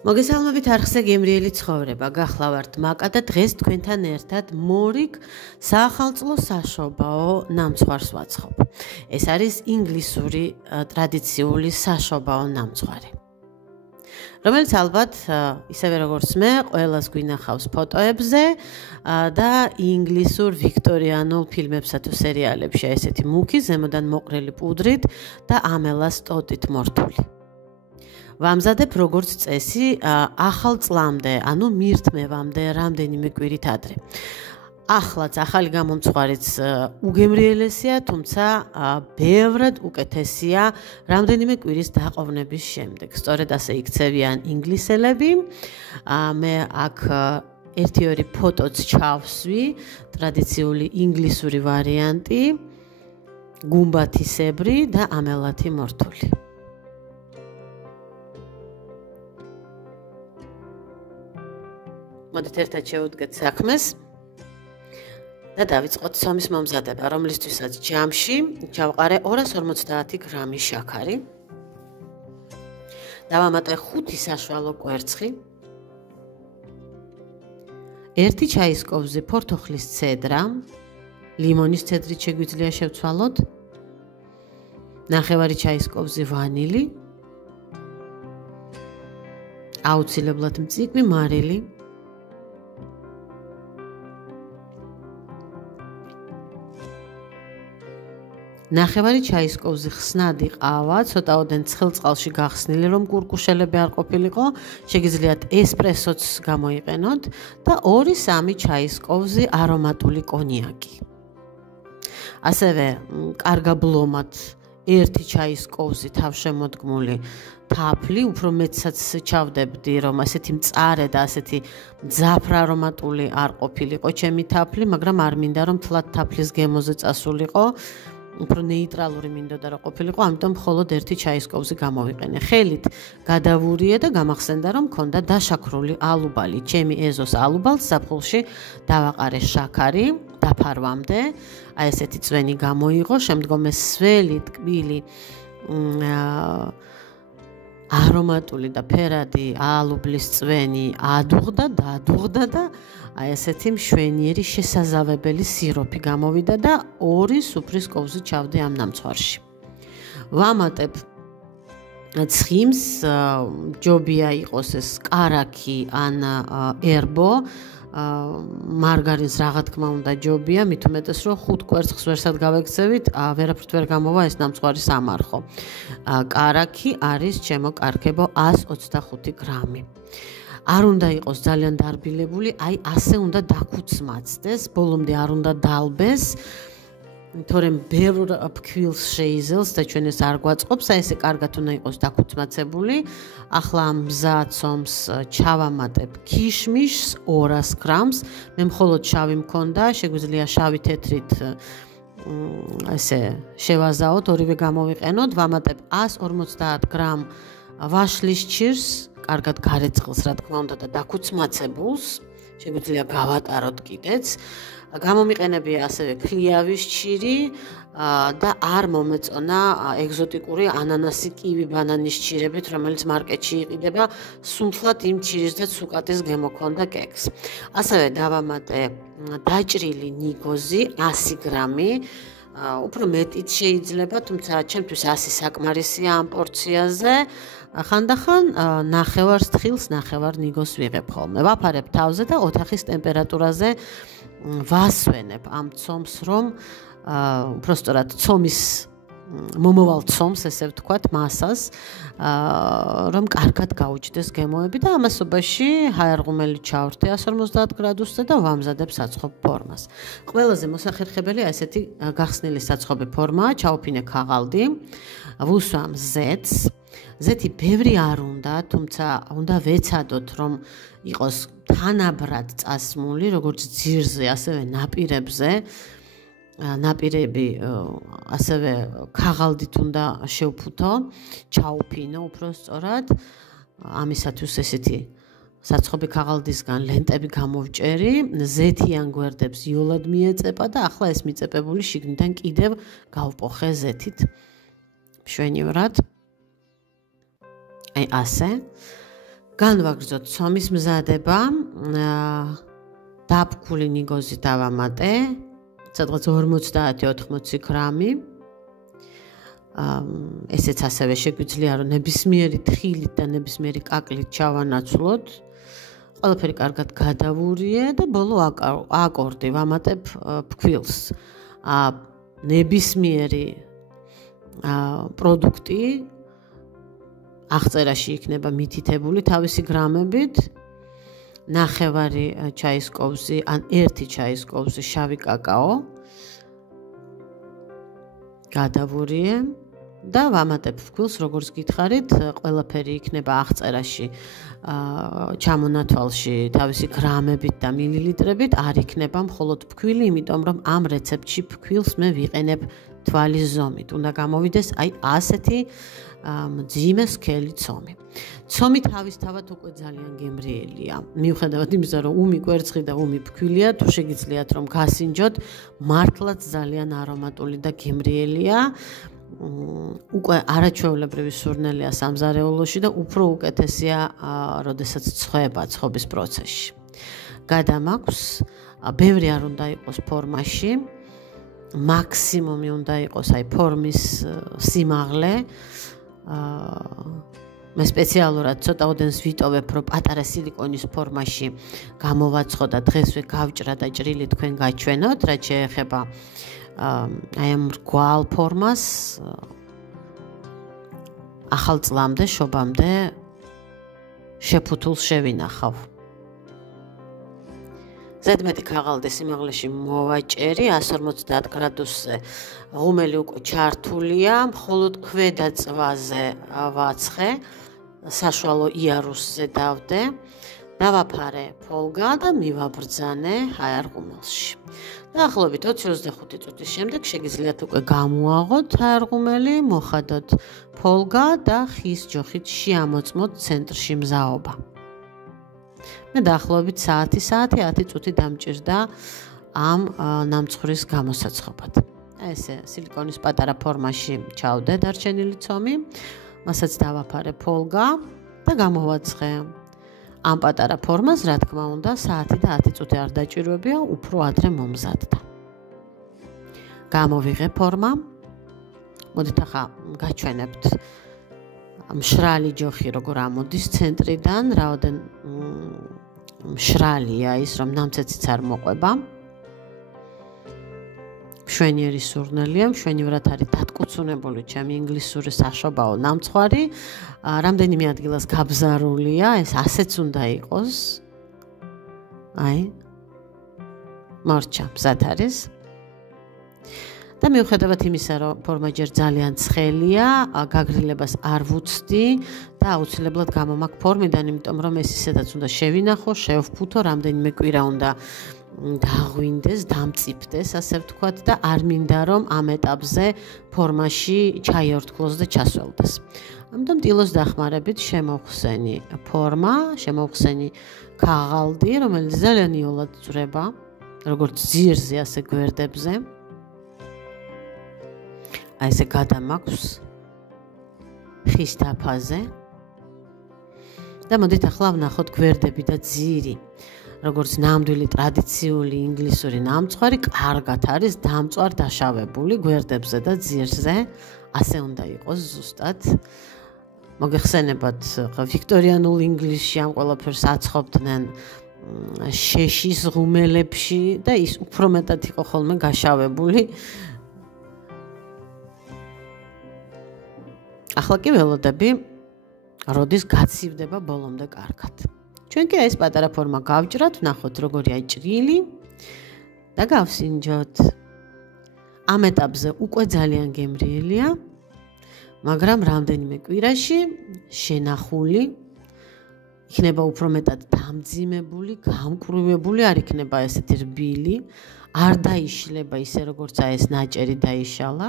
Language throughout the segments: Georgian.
მოგესალმებით არხზე გემრიელი ცხოვრება. გახლავართ მაკა და დღეს თქვენთან ერთად მორიგ საახალწლო საშობაო ნამცხვარს ვაცხობ. ეს არის ინგლისური ტრადიციული საშობაო ნამცხვარი, რომელიც ალბათ ისევე როგორც მე, ყველას გვინახავს ფოტოებზე და ინგლისურ ვიქტორიანულ ფილმებსა თუ სერიალებში ესეთი მუქი ზემოდან მოყრილი პუდრით და ამელას ტოტით მორთული. ვამზადებ როგორც წესი ახალ წლამდე, ანუ მირთმევამდე, რამდენიმე კვირით ადრე. ახლაც ახალი გამომცხვარიც უგემრიელესია, თუმცა ბევრად უკეთესია რამდენიმე კვირის დაყოვნების შემდეგ. სწორედ ასე იქცევიან ინგლისელები. მე აქ ერთი-ორი ფოტოც ჩავსვი, ტრადიციული ინგლისური ვარიანტი, გუმბათისებრი და ამელათი მორთული. მოდით ერთად შევუდგეთ საქმეს და დავიწყოთ ცომის მომზადება, რომლისთვისაც ჯამში ჩავყარე 250 გრამი შაქარი. დავამატე 5 საშუალო კვერცხი, 1 ჩაის კოვზი ფორთოხლის ცედრა, ლიმონის ცედრით შეგვიძლია შევცვალოთ, ნახევარი ჩაის კოვზი ვანილი, აუცილებლად მწիկვი მარილი, ნახევარი ჩაის კოვზი ხსნადი ყავა, ცოტაოდენ ცხელ წყალში გახსნილი, რომ კურკუშელები არ ყოფილიყო, შეგიძლიათ ესპრესოც გამოიყენოთ და 2-3 ჩაის კოვზი არომატული კონიაკი. ასევე კარგაბლომად 1 ჩაის კოვზი თავშემოდგმული თაფლი, უფრო მეტსაც ჩავდებდი, რომ ასეთი მწარე და ასეთი მძაფრ არომატული არ ყოფილიყო ჩემი თაფლი, მაგრამ არ მინდა რომ თლად თაფლის გემოზე წასულიყო. უფრო ნეიტრალური მინდოდა რა ყოფილიყო, ამიტომ მხოლოდ 1 ჩაის კოვზი გამოვიყენე. ხელით გადავურიე და გამახსენდა, რომ მქონდა დაშაქრული ალუბალი. ჩემი ეზოს ალუბალს ზაფხულში დავაყარე შაქარი დაფარვამდე. აი ესეთი წვენი გამოიღო, შემდგომ ეს სველი, ტკბილი, არომატული და ფერადი ალუბლის წვენი დადუღდა და აი ესეთი მშვენიერი შესაზავებელი სიროფი გამოვიდა და 2 სუფრის კოვზი ჩავდი ამ ნამცხვარში. ვამატებ ცხიმს, ჯობია იყოს ეს კარაქი ან ერბო, მარგარინს რაღა თქმა უნდა ჯობია, მით უმეტეს რომ 5 კვერცხს ვერსად გავექცევით, ვერაფრით ვერ გამოვა ეს ნამცხვარი სამარხო. კარაქი არის ჩემო კარგებო 125 გრამი. არ უნდა იყოს ძალიან დარბილებული, აი ასე უნდა დაქუცმაცდეს, ბოლომდე არ უნდა დალბეს, თორემ ბევრ ფქვილს შეიზელს და ჩვენ ეს არ გვაწყობს, აი ესე კარგად უნდა იყოს დაქუცმაცებული. ახლა ამ მზა ცომს ჩავამატებ ქიშმიშს 200 გრამს, მე მხოლოდ შავი მქონდა, შეგვიძლია შავი თეთრით ესე შევაზაოთ, ორივე გამოვიყენოთ, ვამატებ 150 გრამ ვაშლის ჩირს, კარგად გარეწყილს, რა თქმა უნდა და დაქუცმაცებულს, შეგვიძლია გავატაროთ კიდეც. გამომიყენებია ასევე ქლიავის ჩირი და არ მომეწონა ეგზოტიკური ანანასი, კივი, ბანანის ჩირებით, რომელიც მარკეტში იყიდება, სუნთლად იმ ჩირის და ცუკატის გემოქონდა კექს. ასევე დავამატე დაჭრილი ნიგოზი 100 გრამი, უფრო მეტიც შეიძლება, თუმცა ჩემთვის 100 საკმარისია ამ პორციაზე. ხანდახან ნახევარ სთხილს, ნახევარ ნიგოს ვიღებ ხოლმე. ვაფარებ თავზე და ოთახის ტემპერატურაზე ვასვენებ ამ ცომს, რომ უბრალოდ ცომის მომავალ ცომს, ესე ვთქვათ, მასას, რომ კარგად გაუჩნდეს გემოები და ამასობაში ჰაერღუმელი ჩავრთე 150 გრადუსზე და ვამზადებ საცხობ ფორმას. ყველაზე მოსახერხებელი ესეთი გახსნილი საცხობი ფორმაა, ჩაუფინე ქაღალდი, ვუსვამ ზეთს. ზეთი ბევრი არ უნდა, თუმცა უნდა ვეცადოთ, რომ იყოს თანაბრად წასმული, როგორც ძირზე, ასევე ნაპირებზე. ნაპირები ასევე ქაღალდით უნდა შევფუთო, ჩაუფინო უფრო სწორად. ამისათვის ესეთი საცხობი ქაღალდისგან ლენტები გამოვჭერი, ზეთიან გვერდებს იოლად მიეწეპა და ახლა ეს მიწეპებული შიგნიდან კიდევ გავპოხე ზეთით. მშვენივრად. აი ასე. განვაგრძოთ ცომის მზადება. დაფქული ნიგოზი დავამატე, სადღაც 50-80 გრამი. ესეც ასევე შეგვიძლია რომ ნებისმიერი თხილით და ნებისმიერი კაკლით ჩავანაცვლოთ. ყველაფერი კარგად გადავურიე და ბოლო აკორდი ვამატებ ფქვილს. ნებისმიერი პროდუქტი აღწერაში იქნება მითითებული თავისი გრამებით. ნახევარი ჩაის კვებზე ან 1 ჩაის კვებზე შავი კაკაო გადავურიე და ვამატებ ფქვილს, როგორც გითხარით, ყველაფერი იქნება აღწერაში ჩამონათვალში თავისი გრამებით და მილilitrებით, არ იქნება მხოლოდ ფქვილი, იმიტომ რომ ამ რეცეპტში ფქვილს მე ვიყენებ თვალის ზომით. უნდა გამოვიდეს აი ასეთი მძიმე სქელი ცომი. ცომი თავისთავად უკვე ძალიან გემრიელია. მიუხედავად იმისა, რომ უმი კვერცხი და უმი ფქვილია, თუ შეგიძლიათ რომ გასინჯოთ, მართლაც ძალიან არომატული და გემრიელია. უკვე არაჩვეულებრივი სურნელია სამზარეულოში და უფრო უკეთესია, როდესაც ცხება ცხობის პროცესში. გადამაქვს, ბევრი არ უნდა იყოს ფორმაში, მაქსიმუმი უნდა იყოს აი ფორმის სიმაღლე. მე სპეციალურად ცოტა ოდენს ვიტოვებ, რომ პატარა სილიკონის ფორმაში გამოვაცხო და დღესვე გავჭრა და ჭრილი თქვენ გაჩვენოთ, რაც შეეხება აი ამ რგვალ ფორმას ახალ წლამდე, შობამდე შეფუთულს შევინახავ. ზედმეტი ქაღალდის სიმაღლეში მოვაჭერი 150 გრადუსზე. ღუმელი უკვე ჩართულია, მხოლოდ ქვედა წვაზე ვაცხე, საშუალო იარუსზე დავდე, დავაფარე ფოლგა და მივაბრძანე ჰაერ ღუმელში. დაახლოებით 20-25 წუთის შემდეგ შეგიძლიათ უკვე გამოაღოთ ჰაერ ღუმელი, მოხადოთ ფოლგა და ხის ჯოხით შეამოწმოთ ცენტრში მზაობა. მე დაახლოებით საათი 10 წუთი დამჭირდა ამ ნამცხვრის გამოსაცხობად. ესე სილიკონის პატარა ფორმაში ჩავდე დარჩენილი ცომი, მასაც დავაფარე ფოლგა და გამოვაცხე. ამ პატარა ფორმას, რა თქმა უნდა, საათი და 10 წუთი არ დაჭირვებია, უფრო ადრე მომზადდა. გამოვიღე ფორმა. მოდით ახლა გაჩვენებთ მშრალი ჯოხი როგორ ამოდის ცენტრიდან, რაოდენ მშრალია ის, რომ ნამცეციც არ მოყვება. მშვენიერი სურნელია, მშვენივრად არის დატკუცუნებული ჩემი ინგლისური საშობაო ნამცხვარი. რამდენიმე ადგილას გაბზარულია, ეს ასეც უნდა იყოს. აი. მორჩა, მზად არის. და მიუხედავად იმისა, რომ ფორმა ჯერ ძალიან ცხელია, გაგრილებას არ ვუცდი და აუცილებლად გამომაქ ფორმიდან, იმიტომ რომ ეს ისედაც უნდა შევინახო, შევფუთო, რამდენიმე კვირა უნდა დაღვინდეს, დამწიფდეს, ასე ვთქვათ და არ მინდა რომ ამ ეტაპზე ფორმაში ჩაიორთქლოს და ჩასველდეს. ამიტომ ტილოს დახმარებით შემოვხსენი ფორმა, შემოვხსენი ქაღალდი, რომელიც ძალიან იოლად ძვრება, როგორც ძირზე, ასე გვერდებზე. აი ესე გადამაქვს ხის თაფაზე. და მოდით ახლა ვნახოთ გვერდები და ძირი. როგორც ნამდვილი ტრადიციული ინგლისური ნამცხვარი, კარგად არის დამწვარ დაშავებული გვერდებზე და ძირზე. ასე უნდა იყოს ზუსტად. მოგეხსენებათ, ვიქტორიანულ ინგლისში ამ ყველაფერს აცხობდნენ შეშის ღუმელებში და ის უფრო მეტად იყო ხოლმე გაშავებული. ახლა კი ველოდები, როდის გაცივდება ბოლომდე კარგად. ჩვენ კი ეს პატარა ფორმა გავჭრათ, ვნახოთ როგორია ჭრილი და გავსინჯოთ. ამ ეტაპზე უკვე ძალიან გემრიელია, მაგრამ რამდენიმე კვირაში შენახული იქნება უფრო მეტად დამძიმებული, გამკურვებული, არ იქნება ესეთი რბილი, არ დაიშლება ისე როგორც ეს ნაჭერი დაიშალა.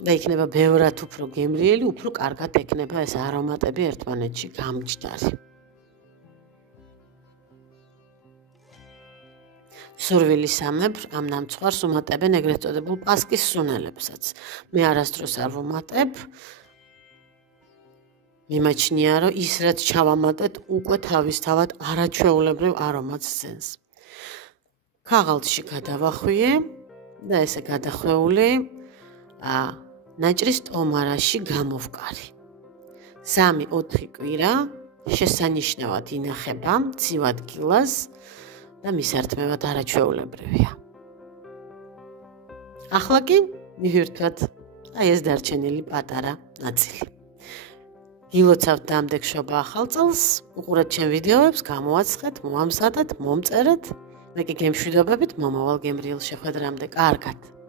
და იქნება ბევრად უფრო გემრიელი, უფრო კარგად ექნება ეს არომატები ერთმანეთში გამჯდარი. სურვილისამებრ ამ ნამცხვარს უმატებენ ეგრეთ წოდებულ პასკის სუნელებსაც. მე არასდროს არ ვუმატებ. მიმაჩნია, რომ ის რაც ჩავამატეთ, უკვე თავისთავად არაჩვეულებრივ არომატს ძენს. ქაღალდში გადავახვიე და ესე გადახვეული ნაჭრის ტომარაში გამოვკარი. 3-4 კვირა შესანიშნავად ინახება მცივ ადგილას და მისართმევად არაჩვეულებრივია. ახლა კი მივირთვათ ეს დარჩენილი პატარა ნაწილი. გილოცავთ დამდეგშობა ახალ წელს, უყურეთ ჩემ ვიდეოებს, გამოაცხეთ, მოამზადეთ, მომწერეთ. მე კი გემშვიდობებით მომავალ გემრიელ შეხვედრამდე. კარგად.